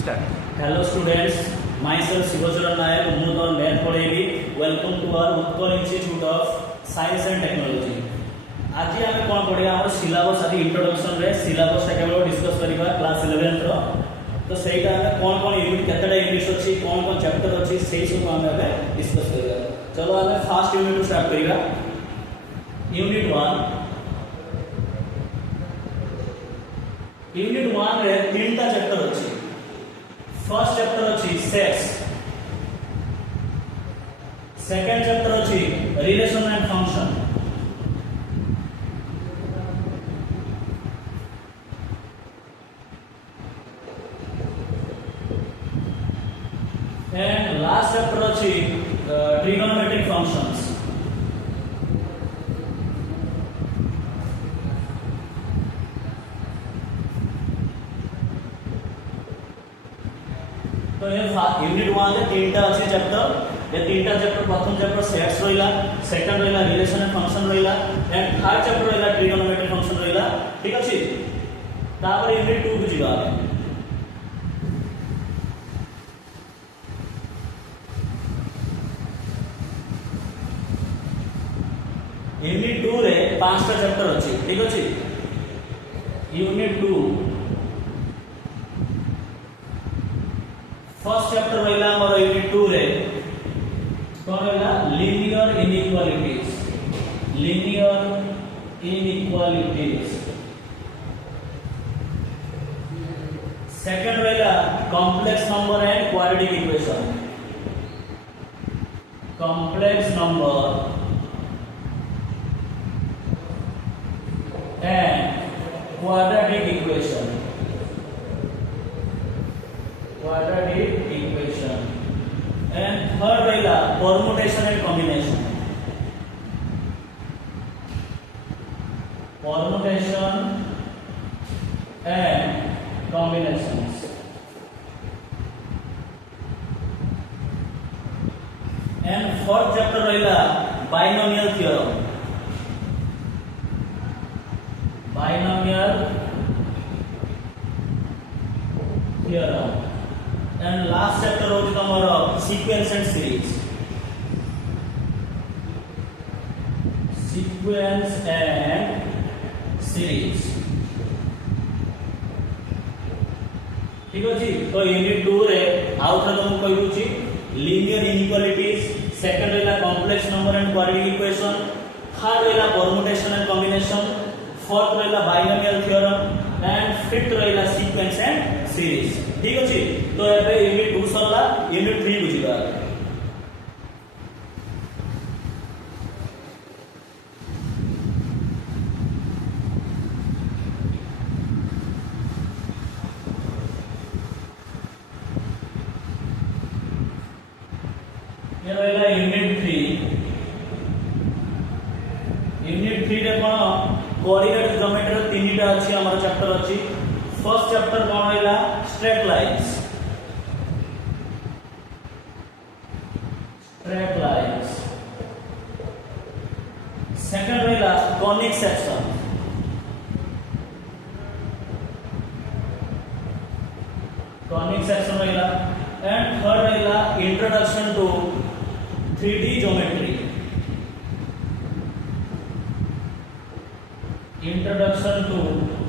Start. Hello students, myself Shivacharan Nayak, ମୁଁ ତ math ପଢ଼େଇବି. Welcome to our Utkal Institute of Science and Technology. ଆଜି ଆମେ କ'ଣ ପଢ଼ିବା ଆମର ସିଲାବସ୍ ଆଜି ଇଣ୍ଟ୍ରୋଡକ୍ସନ୍ ରେ ସିଲାବସ୍ ଟା କେବଳ ଡିସ୍କସ୍ କରିବା କ୍ଲାସ୍ 11th ର. ତ ସେଇଟା ଆମେ କ'ଣ ୟୁନିଟ୍ କେତେଟା ୟୁନିଟ୍ ଅଛି କ'ଣ ଚैप्टर ଅଛି ସେଇ ସବୁ ଆମେ ଏବେ ଡିସ୍କସ୍ କରିବା. ଚलो ଆମେ ଫାର୍ଷ୍ଟ ୟୁନିଟ୍ ରୁ ଷ୍ଟାର୍ଟ କରିବା. यूनिट 1 यूनिट 1 रे तीनटा चैप्टर अछि. फर्स्ट चैप्टर अछि सेक्स, सेकंड चैप्टर अछि relation and function, and last chapter अछि ट्रिगोनोमेट्रिक फंक्शंस. तो ये यूनिट 1 रे तीनटा अछि चैप्टर. ये तीनटा चैप्टर प्रथम चैप्टर सेट्स रहिला, सेकंड रहिला रिलेशन एंड फंक्शन रहिला, एंड थर्ड चैप्टर रहिला ट्रिगोनोमेट्रिक फंक्शन रहिला. ठीक अछि. तापर यूनिट 2 को जिबा. यूनिट 2 रे पांचटा चैप्टर अछि. ठीक अछि. यूनिट 2 फर्स्ट चैप्टर रहिला हमर यूनिट 2 रे कोन रहिला linear inequalities. Linear inequalities. Second रहिला complex number and quadratic equation. Complex number and quadratic equation. quadratic equation. And third रहिला permutation and combination. Permutation and combinations. And fourth chapter रहिला binomial theorem. Binomial theorem. And last chapter होची तमरो sequence and series. Sequence and series. ठीक अछि. तो unit 2 रे आउ थरा तुम कहि दुची लीनियर इनइक्वालिटीज, सेकंड रहिला complex number and quadratic equation, third रहिला परमुटेशन एंड कॉम्बिनेशन, फोर्थ रहिला बाइनोमियल थ्योरम, एंड फिफ्थ रहिला सीक्वेंस एंड सीरीज. ठीक अछि. तो एबे यूनिट 2 सरला. यूनिट 3 बुझिबा. ये रहिला यूनिट 3. यूनिट 3 रे कोन कोऑर्डिनेट ज्योमेट्री रो तीनटा अछि हमर चैप्टर अछि. फर्स्ट चैप्टर कोन रहिला straight lines. Straight lines. Second रहिला कॉनिक सेक्शन. कॉनिक सेक्शन रहिला. एंड थर्ड रहिला introduction to 3D geometry. Introduction to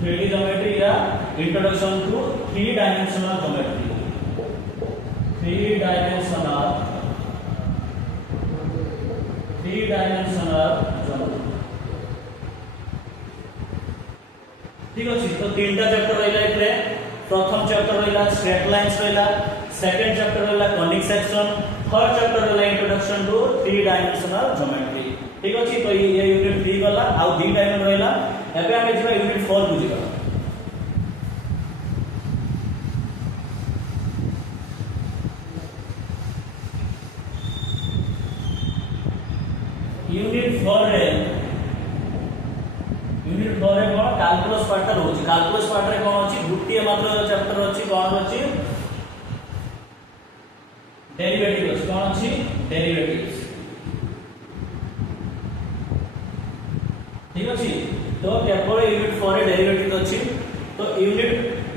3D geometry या introduction to 3 dimensional geometry. 3 dimensional geometry. ठीक अछि. तो तीनटा चैप्टर रहिला एतरे. प्रथम चैप्टर रहिला स्ट्रेट लाइंस रहिला, सेकंड चैप्टर रहिला कॉनिक सेक्शन, थर्ड चैप्टर रहिला इंट्रोडक्शन टू 3 डायमेंशनल ज्योमेट्री. ठीक अछि. तो ये यूनिट 3 गला आ 2 टाइम रहिला. एबे हम जेबा यूनिट 4 बुझिबा. यूनिट 4 रे कोन कैलकुलस पार्ट रहउची. कैलकुलस पार्ट रे कोन अछि गुटिए मात्र चैप्टर अछि. कोन अछि डेरिवेटिव अछि. कोन अछि डेरिवेटिव्स. ठीक अछि. तो केवल यूनिट 4 रे डेरिवेटिव अछि. तो यूनिट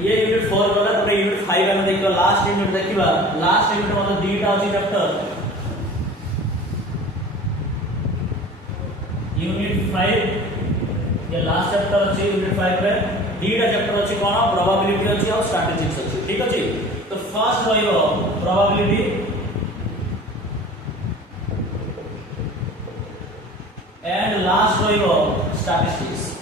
ये यूनिट 4 वाला तो यूनिट 5 में देखिबा लास्ट यूनिट देखिबा लास्ट यूनिट मतलब दुईटा अछि चैप्टर यूनिट 5 ये लास्ट चैप्टर अछि यूनिट 5 रे दुईटा चैप्टर अछि कोन प्रोबेबिलिटी अछि और स्टैटिस्टिक्स अछि ठीक अछि तो फर्स्ट रहिबो प्रोबेबिलिटी एंड लास्ट रहिबो स्टैटिस्टिक्स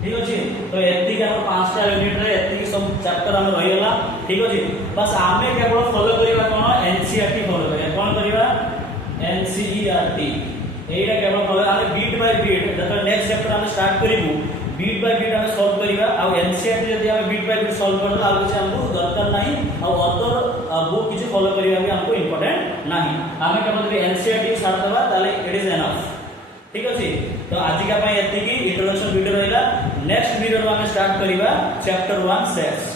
ठीक अछि तो एति के हम पांचटा यूनिट रे एति सब चैप्टर हम रहिला ठीक अछि बस आमे केवल फॉलो करिबा कोन एनसीईआरटी फॉलो करिया कोन करिबा एनसीईआरटी एइटा केवल फॉलो आमे beat by beat Jat next chapter हम स्टार्ट करिबु बीट बाय बीट हम सॉल्व करिबा आ एनसीईआरटी जदि हम बीट बाय बीट सॉल्व करला आ किछ हमको दरकार नाही आ अदर बुक किछ फॉलो करिबा भी हमको इंपोर्टेंट नाही आमे केवल एनसीईआरटी साथ देबा ताले इट इज एनफ ठीक अछि तो आज का एति की इंट्रोडक्शन वीडियो रहिला नेक्स्ट वीडियो रो हम स्टार्ट करिबा चैप्टर 1 सेट्स।